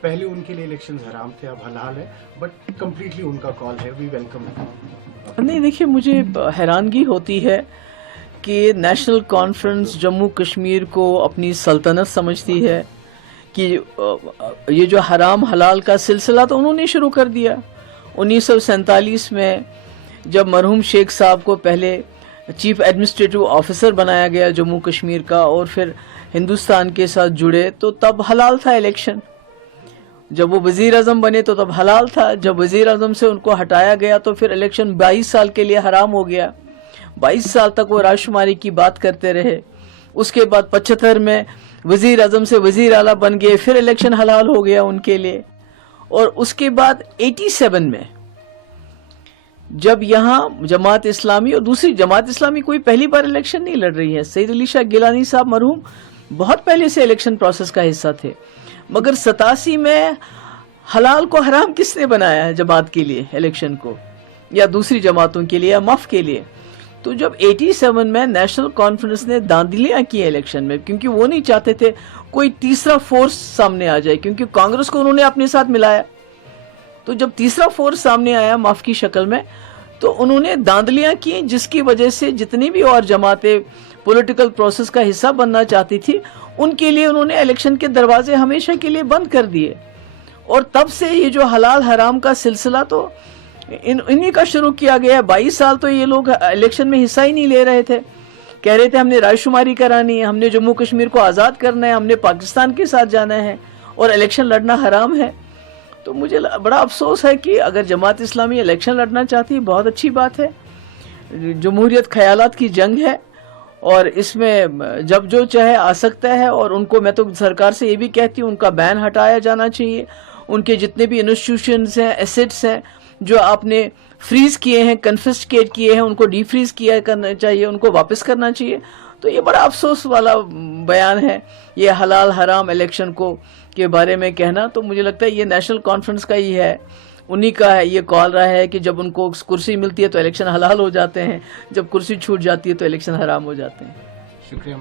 پہلے ان کے لیے الیکشنز حرام تھے، اب حلال ہے، بٹ کمپلیٹلی ان کا کال ہے، وی ویلکم اٹ. نہیں دیکھیے، مجھے حیرانگی ہوتی ہے کہ نیشنل کانفرنس جموں کشمیر کو اپنی سلطنت سمجھتی ہے کہ یہ جو حرام حلال کا سلسلہ تو انہوں نے شروع کر دیا 1947 میں، جب مرحوم شیخ صاحب کو پہلے چیف ایڈمنسٹریٹو آفیسر بنایا گیا جموں کشمیر کا، اور پھر ہندوستان کے ساتھ جڑے تو تب حلال تھا الیکشن. جب وہ وزیر اعظم بنے تو تب حلال تھا، جب وزیر اعظم سے ان کو ہٹایا گیا تو پھر الیکشن 22 سال کے لیے حرام ہو گیا. 22 سال تک وہ رائے شماری کی بات کرتے رہے. اس کے بعد 75 میں وزیر اعظم سے وزیر اعلیٰ بن گئے، پھر الیکشن حلال ہو گیا ان کے لیے. اور اس کے بعد 87 میں جب یہاں جماعت اسلامی اور دوسری جماعت اسلامی کوئی پہلی بار الیکشن نہیں لڑ رہی ہے، سید علی شاہ گیلانی صاحب مرحوم بہت پہلے سے الیکشن پروسیس کا حصہ تھے، مگر 87 میں حلال کو حرام کس نے بنایا ہے جماعت کے لیے الیکشن کو، یا دوسری جماعتوں کے لیے، یا مف کے لیے؟ تو جب 87 میں نیشنل کانفرنس نے داندلیاں کی الیکشن میں، کیونکہ وہ نہیں چاہتے تھے کوئی تیسرا فورس سامنے آ جائے، کیونکہ کانگریس کو انہوں نے اپنے ساتھ ملایا. تو جب تیسرا فورس سامنے آیا مف کی شکل میں، تو انہوں نے داندلیاں کی، جس کی وجہ سے جتنی بھی اور جماعتیں پولیٹیکل پروسیس کا حصہ بننا چاہتی تھی، ان کے لیے انہوں نے الیکشن کے دروازے ہمیشہ کے لیے بند کر دیے. اور تب سے یہ جو حلال حرام کا سلسلہ تو انہی کا شروع کیا گیا. 22 سال تو یہ لوگ الیکشن میں حصہ ہی نہیں لے رہے تھے، کہہ رہے تھے ہم نے رائے شماری کرانی ہے، ہم نے جموں کشمیر کو آزاد کرنا ہے، ہم نے پاکستان کے ساتھ جانا ہے، اور الیکشن لڑنا حرام ہے. تو مجھے بڑا افسوس ہے کہ اگر جماعت اسلامی الیکشن لڑنا چاہتی ہے، بہت اچھی بات ہے. جمہوریت خیالات کی جنگ ہے، اور اس میں جب جو چاہے آ سکتا ہے. اور ان کو میں تو سرکار سے یہ بھی کہتی ہوں، ان کا بین ہٹایا جانا چاہیے. ان کے جتنے بھی انسٹیٹیوشنز ہیں، ایسٹس ہیں جو آپ نے فریز کیے ہیں، کنفسکیٹ کیے ہیں، ان کو ڈی فریز کیا کرنا چاہیے، ان کو واپس کرنا چاہیے. تو یہ بڑا افسوس والا بیان ہے یہ حلال حرام الیکشن کو کے بارے میں کہنا. تو مجھے لگتا ہے یہ نیشنل کانفرنس کا ہی ہے، انہی کا ہے یہ کال رہا ہے کہ جب ان کو کرسی ملتی ہے تو الیکشن حلال ہو جاتے ہیں، جب کرسی چھوٹ جاتی ہے تو الیکشن حرام ہو جاتے ہیں. شکریہ.